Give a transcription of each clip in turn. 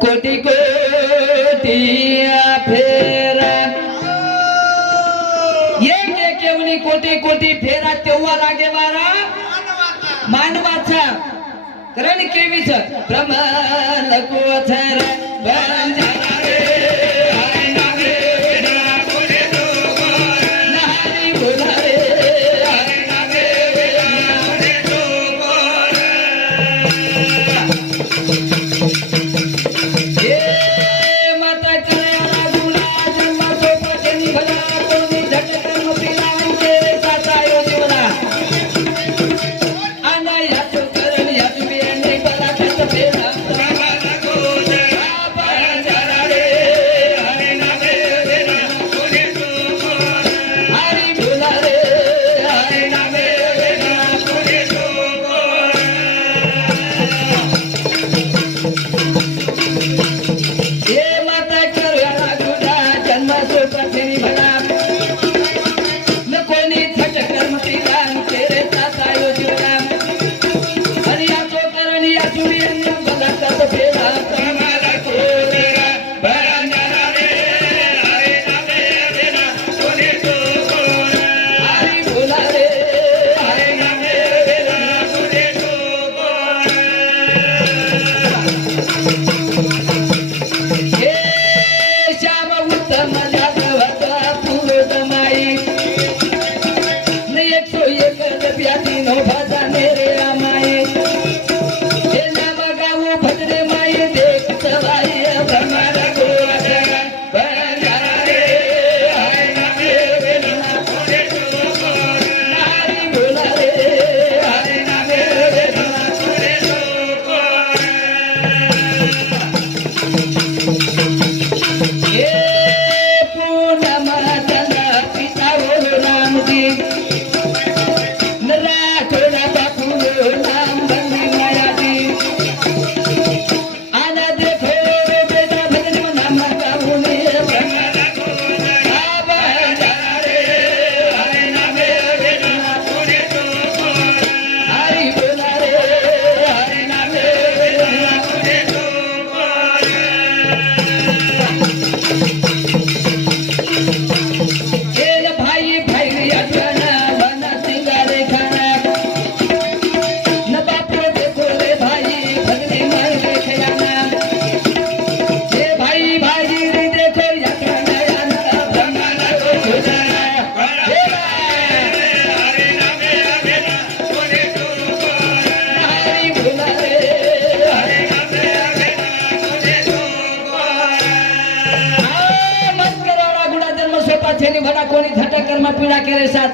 कोटी कोटी फेरा। एक एक एवढी कोटी कोटी फेरा तेव्हा लागे वारा मानवाचा। कारण केवीच। प्रमाण कोथर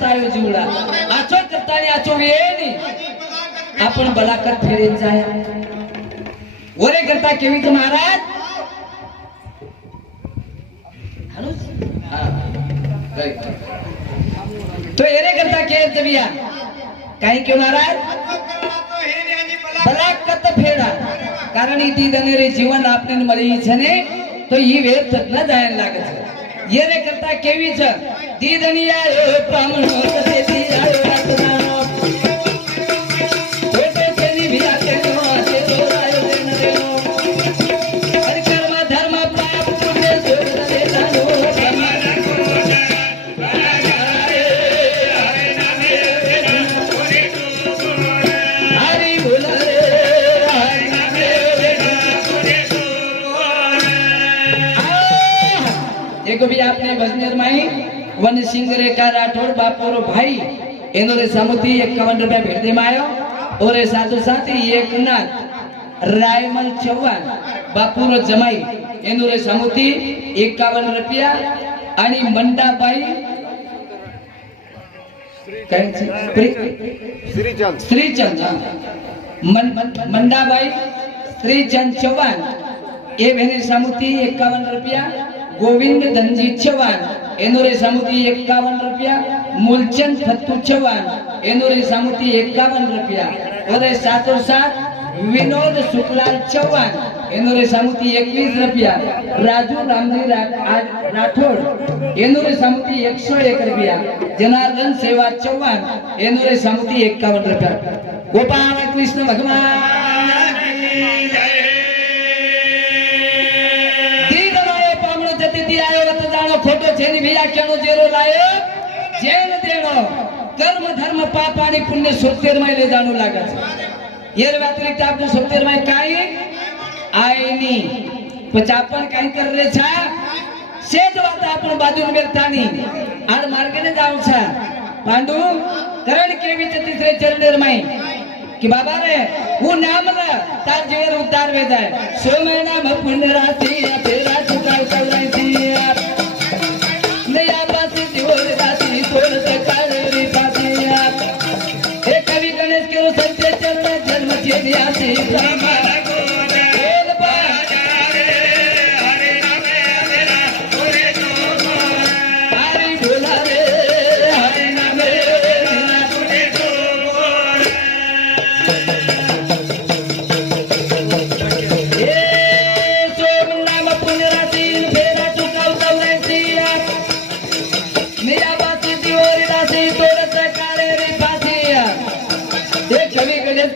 तायो जीवडा आचो करतानी आचो येनी आपण बलाकत फेरेन जाय. वरे करता केवी के महाराज तो येरे करता केर जबिया काही क्यों नाराज? बलाकत फेडा कारण इति दनेरे जीवन आपने मरी छने तो ही वेळ तक न जायला लागत येरे करता केवी छन दीदनिया प्राण વન સિંહ રેખા રાઠોડ બાપુરો ભાઈ એનો સામુથી 51 રૂપિયા ભેટ દેમાં આવ્યો. ઓરે સાધુ સાથી એકનાથ રાયમલ ચૌહાણ બાપુરો જમાઈ એનો રે સામુથી 51 રૂપિયા. અને મંડાભાઈ શ્રીચંદ. મંડાભાઈ શ્રીચંદ ચૌહાણ એ બેની સામુથી એકાવન રૂપિયા. ગોવિંદ ધનજી ચૌહાણ एनोरे सामुती एक्कावन्न रुपया मूलचंद फत्तू चव्हाण एनोरे सामुती एक्कावन्न रुपया उदय सातोर सात विनोद शुक्लाल चव्हाण एनोरे सामुती एकवीस रुपया राजू रामजी राठोड एनोरे सामुती एकशे एक रुपया जनार्दन सेवा चव्हाण एनोरे सामुती एक्कावन्न रुपया. गोपाळ कृष्ण भगवान તો જેની વ્યાખ્યાનો जेरो લાયક जेल देनो कर्म धर्म पाप आणि पुण्य सोतेरमध्ये जाणू लागत येर व्यतिरिक्त आपण सोतेरमध्ये काय आहे नाही. पण आपण काय करले छा शेत वाता आपण बाजून गेलतानी आणि मार्गाने जाऊ छा. पांडू करण के केवीचे तिसरे चरणेर माई कि बाबा रे वो नाम रे तार जीवन उद्धार वेदाय. सो मैं नाम पुण्य राती फेरा चुका उतर रही আসি আসি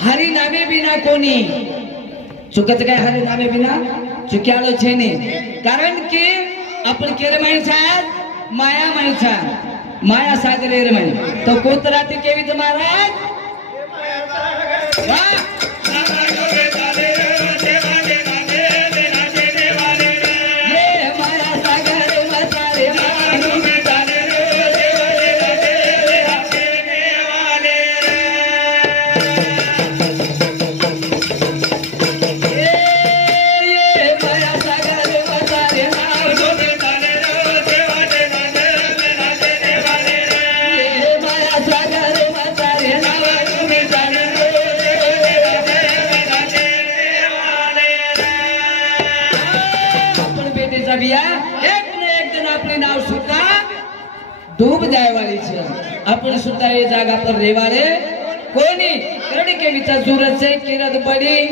हरिनामे बिना कोणी. चुकत काय हरिनामे बिना? चुक्यालो छेने. कारण की आपण केले माणसं माया माणसं माया सागर म्हणे. तो कोतरा ते केवित महाराज? કુંવરજીના બિયા એક ને એક દિન આપણે નાવ સુતા ડૂબ જાયવાળી છે આપણે સુતા એ જાગા પર રહેવારે કોની કરડી કેવી છે સુરત છે કિરત પડી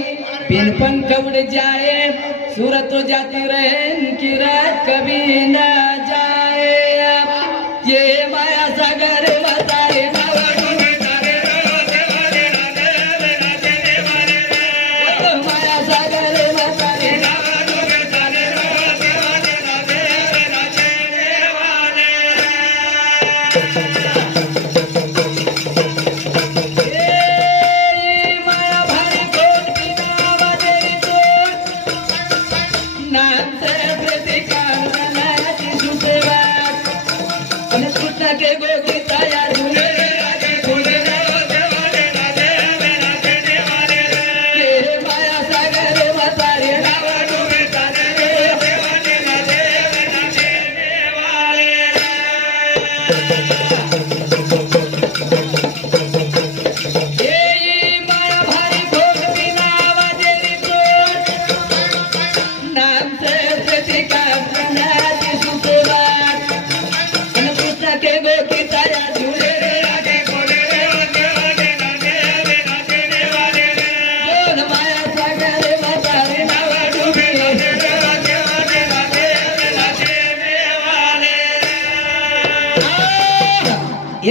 બિન પણ કવડ જાય સુરત તો જાતી રહે કિરત કભી ના જાય યે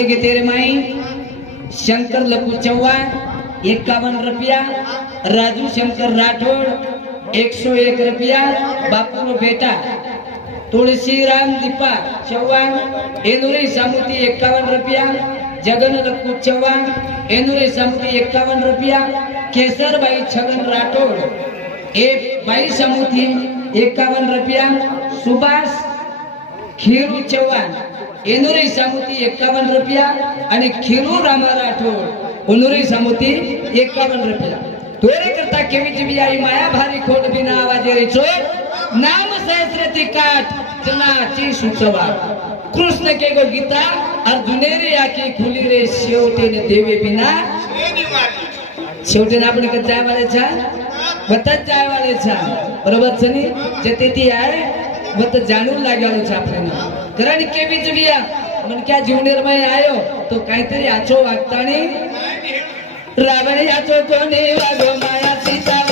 घेते रे माई शंकर लपू चव्हाण एक्कावन्न रुपया राजू शंकर राठोड एकशे एक रुपया बापू बेटा तुळशीराम दीपा चव्हाण एनुरे सामुती एक्कावन्न रुपया जगन लपू चव्हाण एनुरे सामुती एक्कावन्न रुपया केसरबाई छगन राठोड एक बाई सामुती एक्कावन्न रुपया सुभाष खीरू चव्हाण एनुरी सामुती एक्कावन्न रुपया आणि खिरू रामा राठोड उनुरी सामुती एकावन रुपया. तोरे करता केवीची बियाई माया भारी खोट बिना आवाजे रे चोर नाम सहस्रती ती काठ जनाची सुचवा. कृष्ण के गो गीता अर्जुने रे आकी खुली रे शेवटे ने देवे बिना. शेवटेने आपण कत जाय वाले छा? बतत जाय वाले छा. बरोबर छनी जते ती आहे. बत जाणून लागलो छा आपण करण के बीच बिया मन क्या जीवनेर में आयो. तो काहीतरी आचो वागतानी. रावण याचो कोणी वागो? माया सीता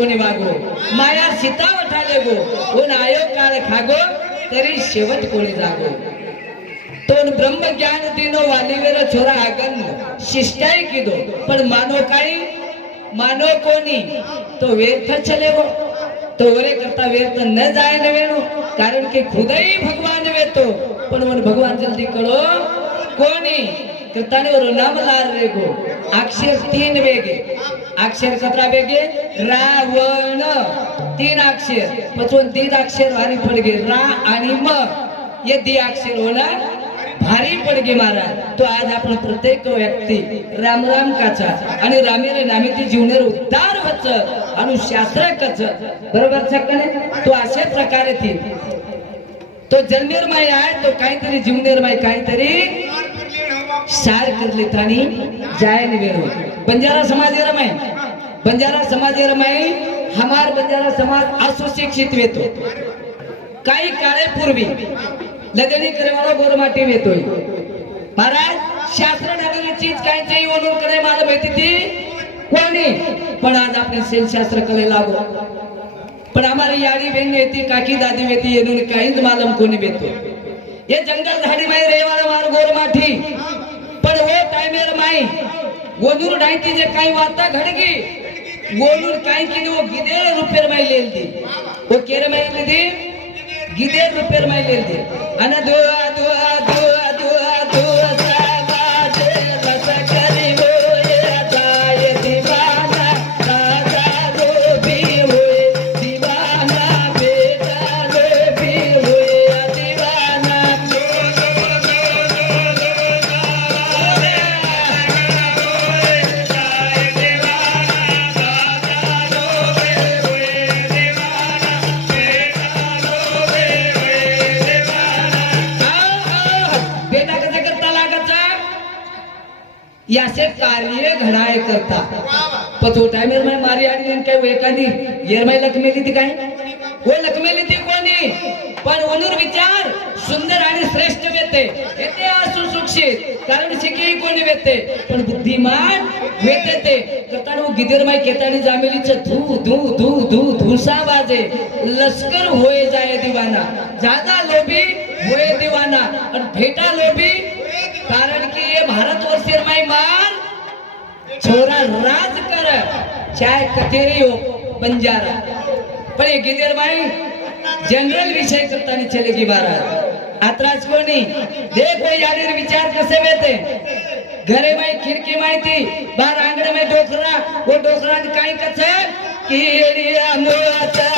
कोणी मागो? माया सीता वठा गो. कोण आयो काळ खागो तरी शेवट कोणी जागो. तोन ब्रह्म ज्ञान दिनो वालीवेर छोरा आगन शिष्टाई किदो. पण मानो काही मानो कोणी? तो व्यर्थ चले गो. तो वरे करता व्यर्थ न जाय न वेणो. कारण की खुदही भगवान वेतो. पण मन भगवान जल्दी कळो कोणी? कृताने नाम लाल रे गो. अक्षर तीन वेगे. अक्षर सतरापैकी वेगे रावण. तीन अक्षर. पचवून तीन अक्षर भारी पडगे. रा आणि म. हे दी अक्षर होणार भारी पडगे महाराज. तो आज आपण प्रत्येक व्यक्ती राम राम काचा आणि रामेरे नामेची जीवनेर उद्धार वच आणि शास्त्र कच बरोबर सकने तो अशा प्रकारे ती तो जन्मेरमाय आहे तो काहीतरी जीवनेरमाय काहीतरी शायर किर्लितानी जायन वेणु बंजारा समाज ये बंजारा समाज ये हमार बंजारा समाज असुशिक्षित वेतो। काही पूर्वी लगनी करवाला गोरमाटी वेतोय महाराज शास्त्र नगरी चीज काहींच्याही ओनूर करे मला माहिती ती? कोणी? पण आज आपण सेलशास्त्र कले लागो। पण आम्हाला याडी बहिणी येते काकी दादी वेती येऊन काहीच मालम कोणी वेतो हे जंगल झाडी माही रेवाला मार गोरमाठी पण हो टायमेर माई गोदूर ढांकी जे काही वाचता घडगी गोलूर काय की वो गिदेर रुपये माई लेल दी. वो केर माई दी गिदेर रुपये माई लेल दी. अन दुआ दुआ दुआ कार्य घडाय करता. पण तो टायमेर मारी आणि काय एखादी? येरमाई लक्ष्मेली ती काय? हो लक्ष्मेली ती कोणी? पण वनूर विचार सुंदर आणि श्रेष्ठ वेते येते असू सुशिक्षित कारण शिकी कोणी वेते पण बुद्धिमान वेते ते. करताना गिदेरमाई केताडी जामेलीच धू धू धू धू धुसा बाजे लष्कर होय जाय दिवाना. जादा लोभी होय दिवाना. आणि भेटा लोभी कारण की ये भारत वर्षेर माई मार छोरा राज कर चाहे कचेरी हो बंजारा। पण ये गिदेर बाई जनरल विषय करताना चलेगी बारा। आत्राज कोणी? देखो यादीर विचार कसे वेते? घरे माई खिडकी माहिती बार आंगण में डोकरा। वो डोकरा काही कच की मुळाचा